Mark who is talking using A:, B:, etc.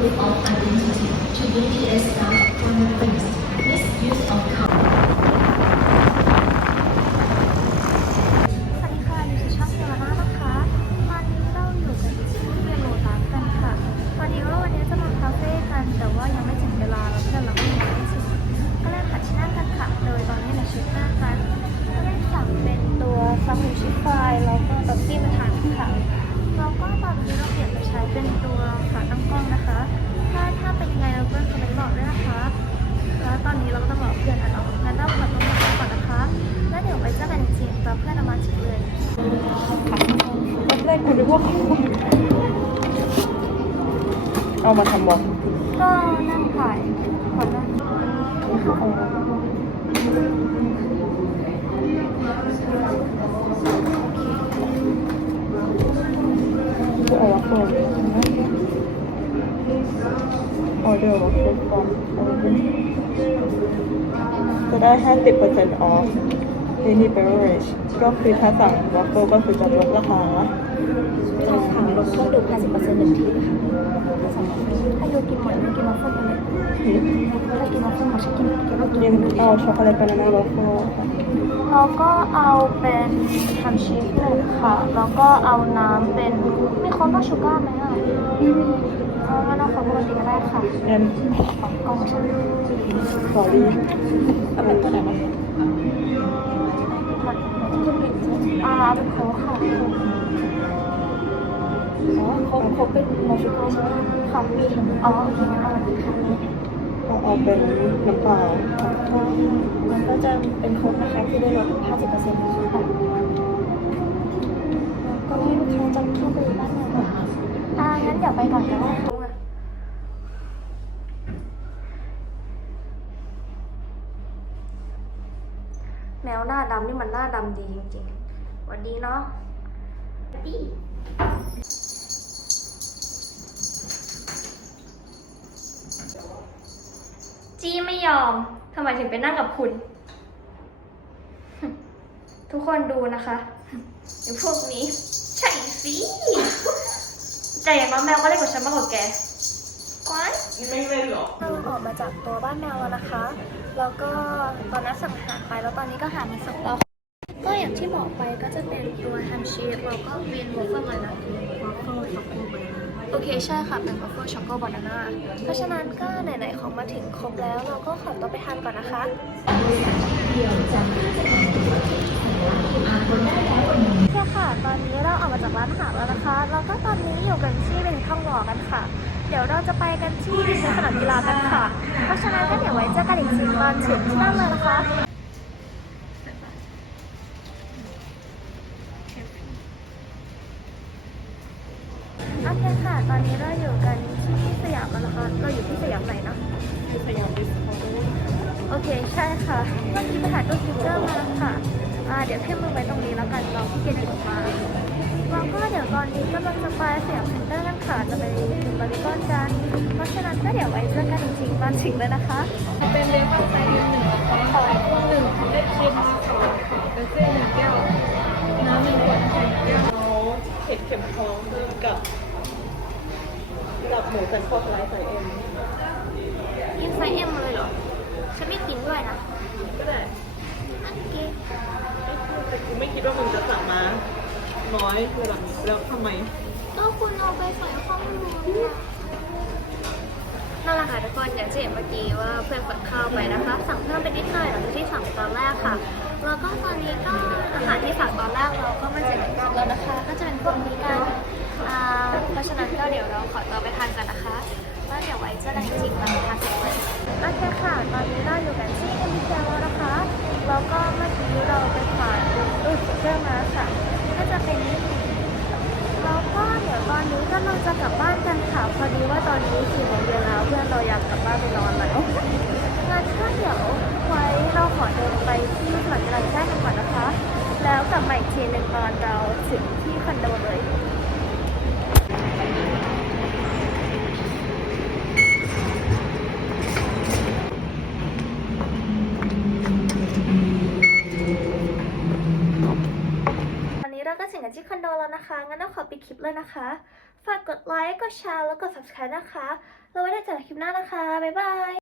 A: proof ว่าเอามาทำ
B: บอก
A: ก็นั่งถ่ายขอนั่ง
B: กูเอาวัฟเฟิลออเดอร์วัฟเฟิลก่อนจะได้ 50% off any beverage ก็คือถ้าสั่งวัฟเฟิลก็คือจะลดราคา
A: ใช่ค่ะลดเครื่องดื่ม50%หนึ่งทีค่ะถ้าโยกินหมดไม่กินวัฟเฟิลไปเลยถ้ากินวัฟเฟิลหมดฉันกินกินก็กิน
B: กินเอาช็อกโกแลตบานาน่าวัฟเฟิล
A: แล้วก็เอาเป็นแฮมชีสหนึ่งค่ะ แล้วก็เอาน้ำเป็นมีคอมมาชูการ์ไหมอะไม่มีเอางั้นเอาของปกติก็ได้ค่ะ
B: แอน
A: ของกล่องฉัน
B: สอรี่
A: เอาเป็นตัวไหนมาอ่าเป็นโค้กค่ะอ๋อโค้กโค้กเป็นโมชูการ์ใช่ไหมค่ะมีอ๋อโอเคงั้นเอาอันนี้ค่ะ
B: เอาเอาเป็นน้ำเปล่า
A: มันก็จะเป็นโค้กนะคะที่ได้ลด50%ค่ะก็ให้ลูกค้าจำเข้าไปบ้านเราก่อนอ่างั้นเดี๋ยวไปก่อนก็ได้ค่ะแมวหน้าดำนี่มันหน้าดำดีจริงๆ วันดีเนาะหวัดดีจี้ไม่ยอมทำไมถึงไปนั่งกับคุณ ทุกคนดูนะคะไอ้พวกนี้ ใช่สิแต่อย่างน้อยแมวก็เล่นกับฉันมากกว่าแกว้าย
B: ไม่เล่นหรอ
A: เราออกมาจากตัวบ้านแมวแล้วนะคะ แล้วก็ตอนนั้นสั่งอาหารไปแล้วตอนนี้ก็หามาส่งแล้วก็ อย่างที่บอกไปก็จะเป็นตัวแฮมชีสแล้วก็เป็นวอฟเฟิลเลยนะวอฟเฟิลช็อกโกบานาน่าโอเคใช่ค่ะเป็นวอฟเฟิลช็อกโกบานาน่าเพราะฉะนั้นก็ไหนๆของมาถึงครบแล้ว เราก็ขอตัวไปทานก่อนนะคะใช่ค่ะ ตอนนี้เราออกมาจากร้านอาหารแล้วนะคะแล้วก็ตอนนี้อยู่กันที่เป็นท่องหล่อกันค่ะ เดี๋ยวเราจะไปกันที่สนามกีฬากันค่ะ เพราะฉะนั้นก็เดี๋ยวไว้เจอกันอีกทีตอนถึงที่นั่นเลยนะคะ เคใช่ค่ะเมื่อกี้ไปหาตัวฟิวเจอร์มาค่ะอ่าเดี๋ยวเพิ่มมือไว้ตรงนี้แล้วกันเราที่เกียจออกมาแล้วก็เดี๋ยวตอนนี้กำลังจะไปสยามเซ็นเตอร์กันค่ะจะไปถึงบาริกอนกัน เพราะฉะนั้นก็เดี๋ยวไว้เจอกันอีกทีตอนถึงเลยนะคะ
B: เป็นเลเวลไซส์หนึ่งนะคะหนึ่งได้ชิมสองเบเซ่หนึ่งแก้วน้ำหนึ่งขวดหนึ่งแก้วเอาเห็ดเข็มทองกับกับหมูสันคอสไลด์ใส่เอ็ม
A: กินไซส์เอ็มเลยเหรอ ฉันไม่กินด้วยนะ
B: ก็ได้
A: โอเค
B: แต่กูไม่คิดว่ามึงจะสั่งมา น้อยระดับนี้แล้วทำไม
A: ก็คุณเอาไปใส่ข้อมูลนั่นแหละค่ะทุกคนอย่างที่เห็นเมื่อกี้ว่าเพื่อนสั่งข้าวไปนะคะ สั่งเพิ่มไปนิดหน่อยหลังจากที่สั่งตอนแรกค่ะ แล้วก็ตอนนี้ก็อาหารที่สั่งตอนแรกเราก็มาเสร็จแล้วนะคะ ก็จะเป็นพวกนี้กันอ่าเพราะฉะนั้นก็เดี๋ยวเราขอตัวไปทานกันนะคะแล้วเดี๋ยวไว้เจอกันอีกทีตอนทานเสร็จเลย โอเคค่ะ ตอนนี้เราอยู่กันที่เอ็มพีแล้วนะคะ แล้วก็เมื่อกี้เราไปผ่านตู้เสื้อมาค่ะ ก็จะเป็นนิดนึงแล้วก็เดี๋ยวตอนนี้กำลังจะกลับบ้านกันค่ะ พอดีว่าตอนนี้สี่โมงเย็นแล้วเพื่อนเราอยากกลับบ้านไปนอนถ้าเดี๋ยวไว้เราขอเดินไปที่สถานกีฬาแห่งชาติกันก่อนนะคะ แล้วกลับมาอีกทีหนึ่งตอนเราถึงที่คอนโดเลย ตอนนี้เราถึงกันที่คอนโดแล้วนะคะ งั้นต้องขอปิดคลิปเลยนะคะ ฝากกดไลค์ กดแชร์ แล้วกด subscribe นะคะแล้วไว้ได้เจอกันคลิปหน้านะคะ บ๊ายบาย